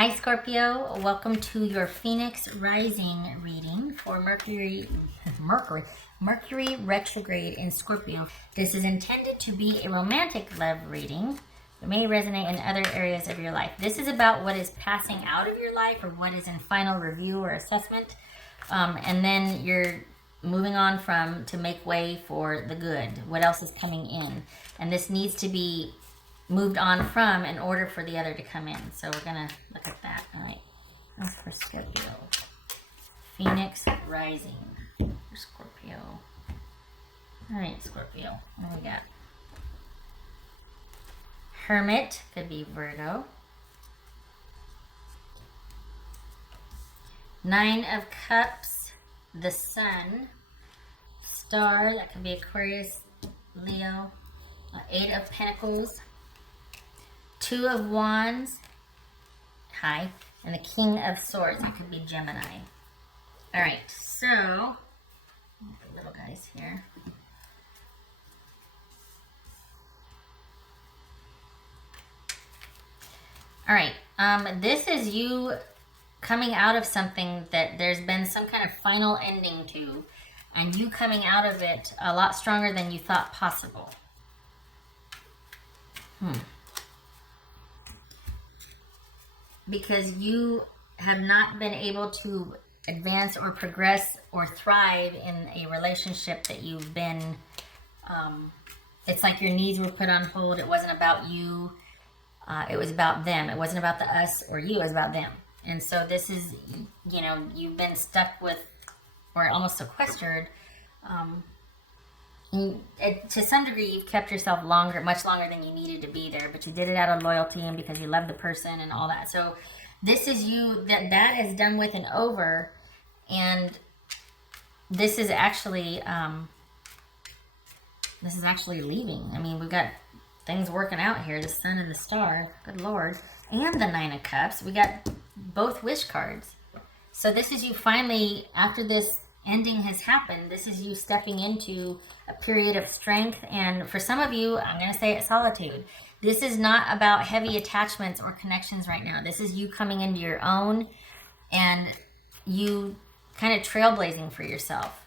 Hi Scorpio, welcome to your Phoenix Rising reading for Mercury retrograde in Scorpio. This is intended to be a romantic love reading. It may resonate in other areas of your life. This is about what is passing out of your life or what is in final review or assessment. And then you're moving on to make way for the good. What else is coming in? And this needs to be moved on from in order for the other to come in. So we're gonna look at that. All right. That's for Scorpio. Phoenix Rising for Scorpio. All right, Scorpio. What do we got? Hermit, could be Virgo. Nine of Cups, the Sun. Star, that could be Aquarius, Leo. Eight of Pentacles. Two of Wands, hi, and the King of Swords, it could be Gemini. All right, so, the little guys here. All right, this is you coming out of something that there's been some kind of final ending to, and you coming out of it a lot stronger than you thought possible. Because you have not been able to advance or progress or thrive in a relationship that you've been, it's like your needs were put on hold. It wasn't about you. It was about them. It wasn't about the us or you. It was about them. And so this is, you know, you've been stuck with, or almost sequestered. To some degree, you've kept yourself much longer than you needed to be there, but you did it out of loyalty and because you love the person and all that. So this is you, that is done with and over, and this is actually leaving. I mean, we've got things working out here, the Sun and the Star, good Lord, and the Nine of Cups. We got both wish cards. So this is you finally, after this ending has happened, this is you stepping into a period of strength, and for some of you, I'm going to say it, solitude. This is not about heavy attachments or connections right now. This is you coming into your own and you kind of trailblazing for yourself.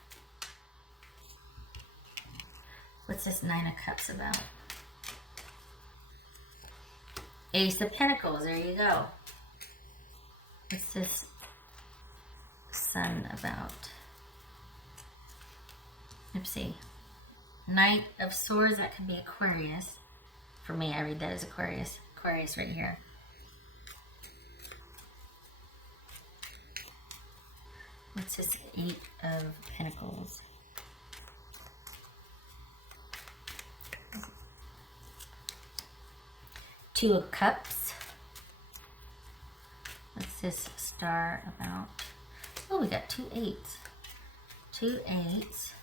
What's this Nine of Cups about? Ace of Pentacles, there you go. What's this Sun about? Let's see. Knight of Swords, that could be Aquarius. For me, I read that as Aquarius. Aquarius right here. What's this Eight of Pentacles? Two of Cups. What's this Star about? Oh, we got two eights. Two eights.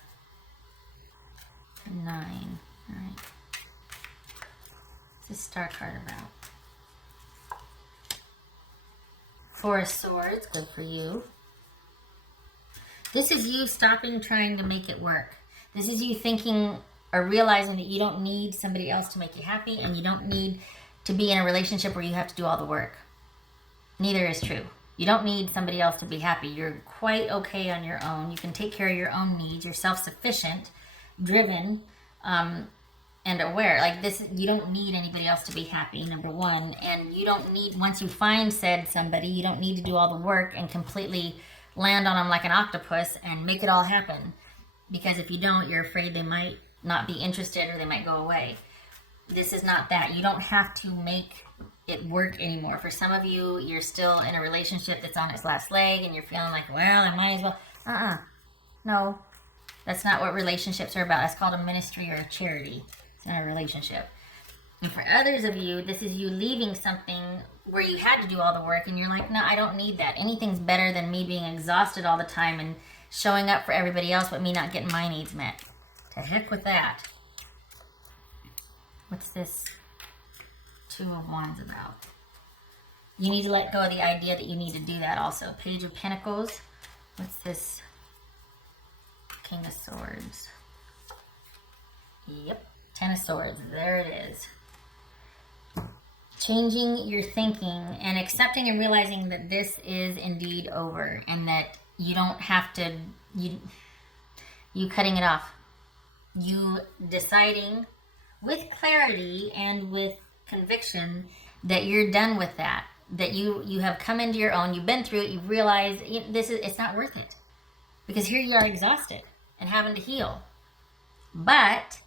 Nine. All right. What's this Star card about? Four of Swords. Good for you. This is you stopping trying to make it work. This is you thinking or realizing that you don't need somebody else to make you happy, and you don't need to be in a relationship where you have to do all the work. Neither is true. You don't need somebody else to be happy. You're quite okay on your own. You can take care of your own needs. You're self-sufficient, driven, and aware. Like this, you don't need anybody else to be happy, number one. And you don't need, once you find said somebody, you don't need to do all the work and completely land on them like an octopus and make it all happen. Because if you don't, you're afraid they might not be interested or they might go away. This is not that. You don't have to make it work anymore. For some of you, you're still in a relationship that's on its last leg and you're feeling like, well, I might as well. No, that's not what relationships are about. That's called a ministry or a charity. It's not a relationship. And for others of you, this is you leaving something where you had to do all the work and you're like, no, I don't need that. Anything's better than me being exhausted all the time and showing up for everybody else but me not getting my needs met. To heck with that. What's this Two of Wands about? You need to let go of the idea that you need to do that also. Page of Pentacles. What's this King of Swords? Yep. Ten of Swords. There it is. changing your thinking and accepting and realizing that this is indeed over, and that you don't have to, you cutting it off, you deciding with clarity and with conviction that you're done with that, that you have come into your own, you've been through it, you realize it's not worth it, because here you are exhausted and having to heal. But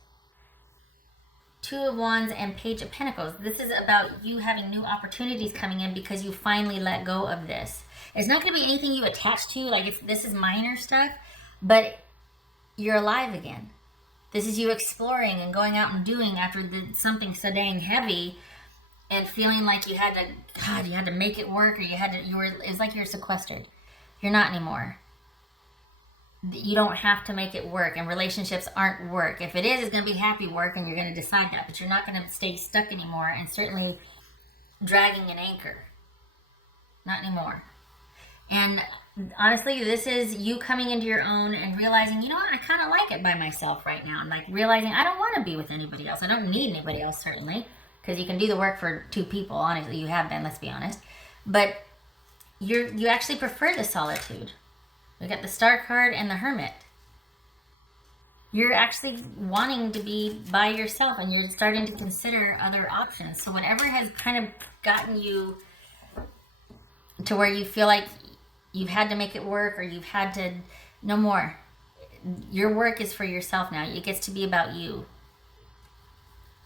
Two of Wands and Page of Pentacles, this is about you having new opportunities coming in because you finally let go of this. It's not going to be anything you attach to, like this is minor stuff, but you're alive again. This is you exploring and going out and doing after something so dang heavy, and feeling like you had to make it work, or it was like you're sequestered. You're not anymore. You don't have to make it work, and relationships aren't work. If it is, it's going to be happy work, and you're going to decide that, but you're not going to stay stuck anymore, and certainly dragging an anchor. Not anymore. And honestly, this is you coming into your own and realizing, you know what, I kind of like it by myself right now. And like realizing I don't want to be with anybody else. I don't need anybody else, certainly, because you can do the work for two people. Honestly, you have been, let's be honest. But you actually prefer the solitude. We got the Star card and the Hermit. You're actually wanting to be by yourself, and you're starting to consider other options. So whatever has kind of gotten you to where you feel like you've had to make it work, or you've had to, no more. Your work is for yourself now. It gets to be about you.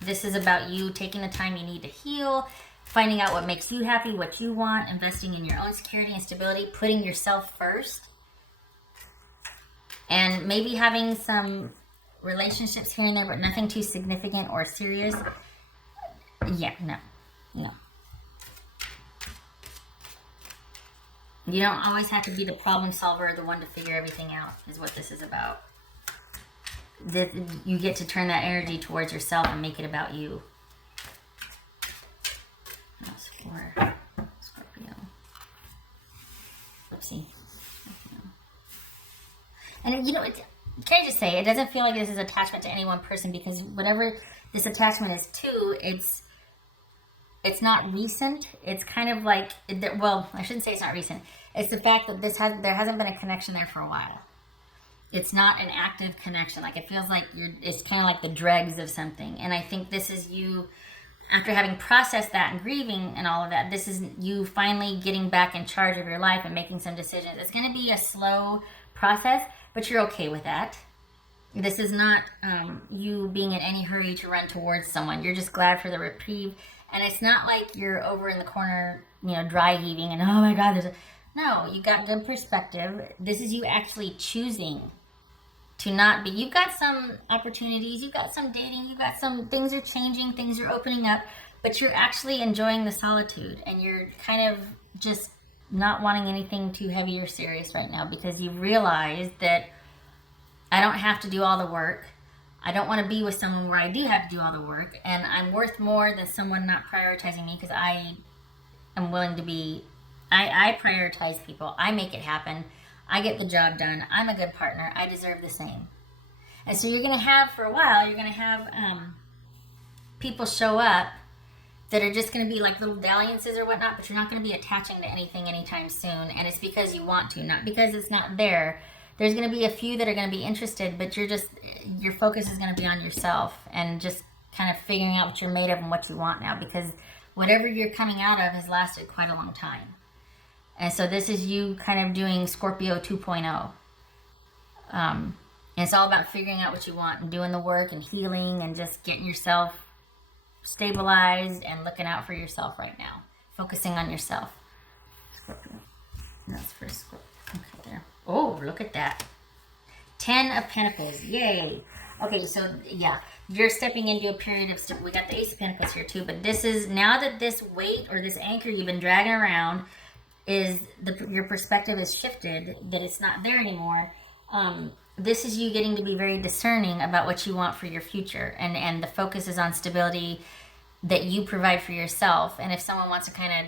This is about you taking the time you need to heal, finding out what makes you happy, what you want, investing in your own security and stability, putting yourself first. And maybe having some relationships here and there, but nothing too significant or serious. Yeah, no. You don't always have to be the problem solver, the one to figure everything out, is what this is about. That you get to turn that energy towards yourself and make it about you. That's for Scorpio. Oopsie. And you know, can I just say, it doesn't feel like this is attachment to any one person, because whatever this attachment is to, it's not recent. It's kind of like, well, I shouldn't say it's not recent. It's the fact that there hasn't been a connection there for a while. It's not an active connection. Like it feels like it's kind of like the dregs of something. And I think this is you, after having processed that and grieving and all of that, this is you finally getting back in charge of your life and making some decisions. It's going to be a slow process, but you're okay with that. This is not you being in any hurry to run towards someone. You're just glad for the reprieve. And it's not like you're over in the corner, dry heaving and, oh my God, no, you got good perspective. This is you actually choosing to not be. You've got some opportunities, you've got some dating, you've got some things are changing, things are opening up, but you're actually enjoying the solitude, and you're kind of just not wanting anything too heavy or serious right now, because you realize that I don't have to do all the work. I don't want to be with someone where I do have to do all the work, and I'm worth more than someone not prioritizing me, because I am willing to be, I prioritize people. I make it happen. I get the job done. I'm a good partner. I deserve the same. And so you're going to have, for a while, you're going to have people show up that are just going to be like little dalliances or whatnot, but you're not going to be attaching to anything anytime soon. And it's because you want to, not because it's not there. There's going to be a few that are going to be interested, but your focus is going to be on yourself and just kind of figuring out what you're made of and what you want now, because whatever you're coming out of has lasted quite a long time. And so this is you kind of doing Scorpio 2.0. And it's all about figuring out what you want and doing the work and healing and just getting yourself stabilized and looking out for yourself right now. Focusing on yourself. Scorpio. That's for Scorpio. Okay, there. Oh, look at that. 10 of Pentacles. Yay. Okay, so yeah, you're stepping into a period of, we got the Ace of Pentacles here too, but this is, now that this weight or this anchor you've been dragging around is, your perspective is shifted, that it's not there anymore. This is you getting to be very discerning about what you want for your future, and the focus is on stability that you provide for yourself. And if someone wants to kind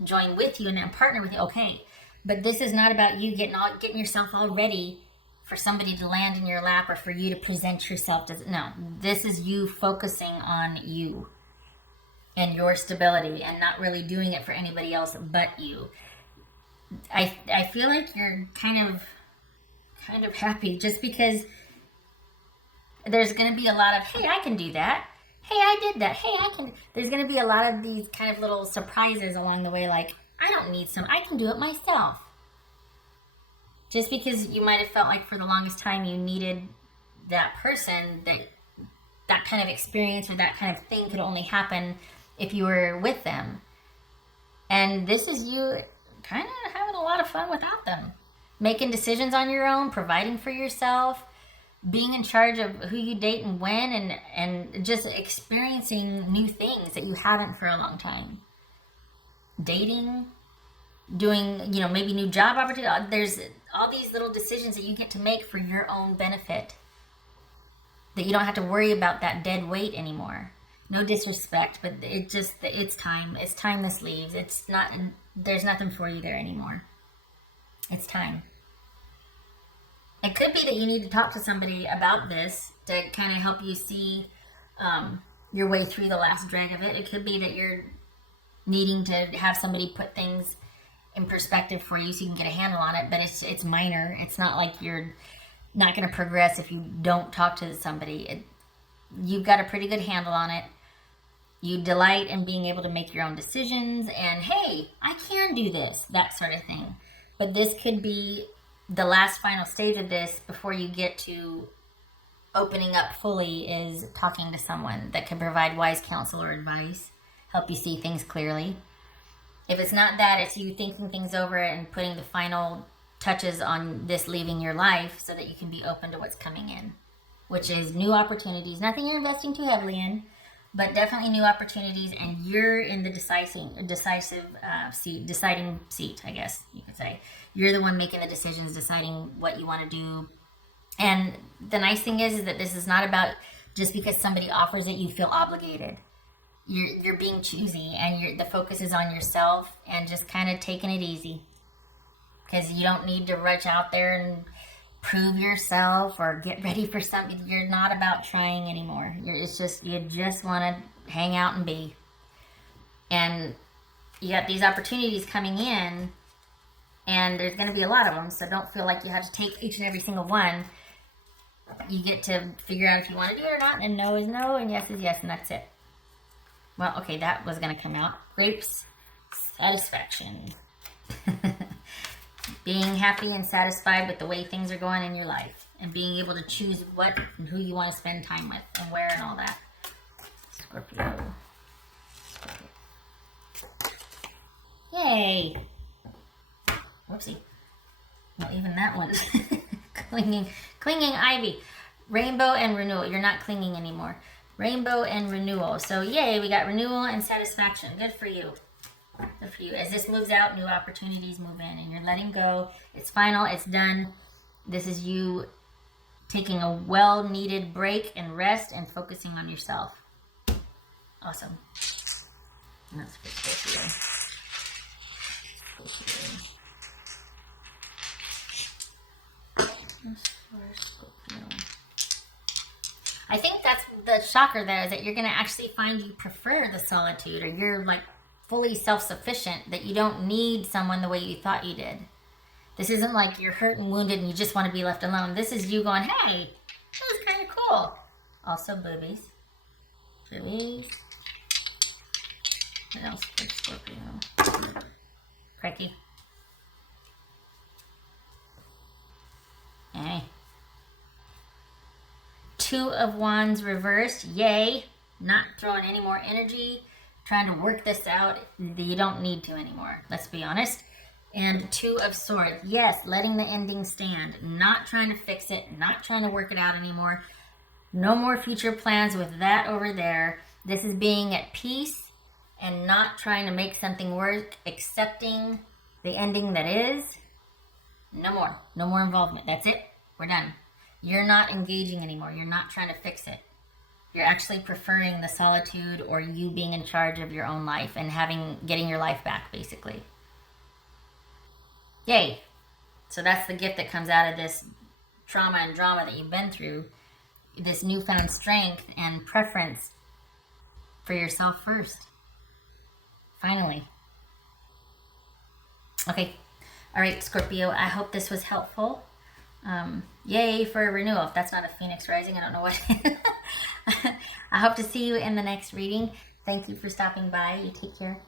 of join with you and partner with you, okay. But this is not about you getting yourself all ready for somebody to land in your lap or for you to present yourself. No, this is you focusing on you and your stability and not really doing it for anybody else but you. I feel like you're kind of happy just because there's going to be a lot of, hey, I can do that. Hey, I did that. Hey, I can. There's going to be a lot of these kind of little surprises along the way, like, I don't need some, I can do it myself. Just because you might have felt like for the longest time you needed that person, that kind of experience or that kind of thing could only happen if you were with them. And this is you kind of having a lot of fun without them. Making decisions on your own, providing for yourself, being in charge of who you date and when, and just experiencing new things that you haven't for a long time. Dating, doing, maybe new job opportunities. There's all these little decisions that you get to make for your own benefit. That you don't have to worry about that dead weight anymore. No disrespect, but it's time. It's time this leaves. There's nothing for you there anymore. It's time. It could be that you need to talk to somebody about this to kind of help you see your way through the last drag of it. It could be that you're needing to have somebody put things in perspective for you so you can get a handle on it, but it's minor. It's not like you're not going to progress if you don't talk to somebody. You've got a pretty good handle on it. You delight in being able to make your own decisions and, hey, I can do this, that sort of thing. But this could be the last final stage of this before you get to opening up fully, is talking to someone that can provide wise counsel or advice, help you see things clearly. If it's not that, it's you thinking things over and putting the final touches on this leaving your life so that you can be open to what's coming in, which is new opportunities. Nothing you're investing too heavily in, but definitely new opportunities, and you're in the deciding seat, I guess you could say. You're the one making the decisions, deciding what you want to do. And the nice thing is that this is not about just because somebody offers it, you feel obligated. You're being choosy, and the focus is on yourself and just kind of taking it easy. Because you don't need to rush out there and prove yourself or get ready for something. You're not about trying anymore. You just want to hang out and be. And you got these opportunities coming in, and there's going to be a lot of them, so don't feel like you have to take each and every single one. You get to figure out if you want to do it or not, and no is no, and yes is yes, and that's it. Well, okay, that was going to come out. Grapes, satisfaction. Being happy and satisfied with the way things are going in your life, and being able to choose what and who you want to spend time with and where and all that. Scorpio. Yay! Whoopsie. Not even that one. Clinging ivy. Rainbow and renewal. You're not clinging anymore. Rainbow and renewal. So yay, we got renewal and satisfaction. Good for you. Good for you. As this moves out, new opportunities move in, and you're letting go. It's final. It's done. This is you taking a well-needed break and rest and focusing on yourself. Awesome. And that's for Scorpio. I think that's the shocker, though, is that you're going to actually find you prefer the solitude, or you're like fully self-sufficient, that you don't need someone the way you thought you did. This isn't like you're hurt and wounded and you just want to be left alone. This is you going, hey, that was kind of cool. Also boobies. Boobies. What else for Scorpio? Crikey. Hey. Two of Wands reversed. Yay. Not throwing any more energy. Trying to work this out. You don't need to anymore. Let's be honest. And Two of Swords. Yes, letting the ending stand. Not trying to fix it. Not trying to work it out anymore. No more future plans with that over there. This is being at peace and not trying to make something work. Accepting the ending that is. No more. No more involvement. That's it. We're done. You're not engaging anymore. You're not trying to fix it. You're actually preferring the solitude, or you being in charge of your own life and getting your life back, basically. Yay. So that's the gift that comes out of this trauma and drama that you've been through. This newfound strength and preference for yourself first. Finally. Okay. All right, Scorpio, I hope this was helpful. Yay for a renewal. If that's not a Phoenix rising, I don't know what. I hope to see you in the next reading. Thank you for stopping by. You take care.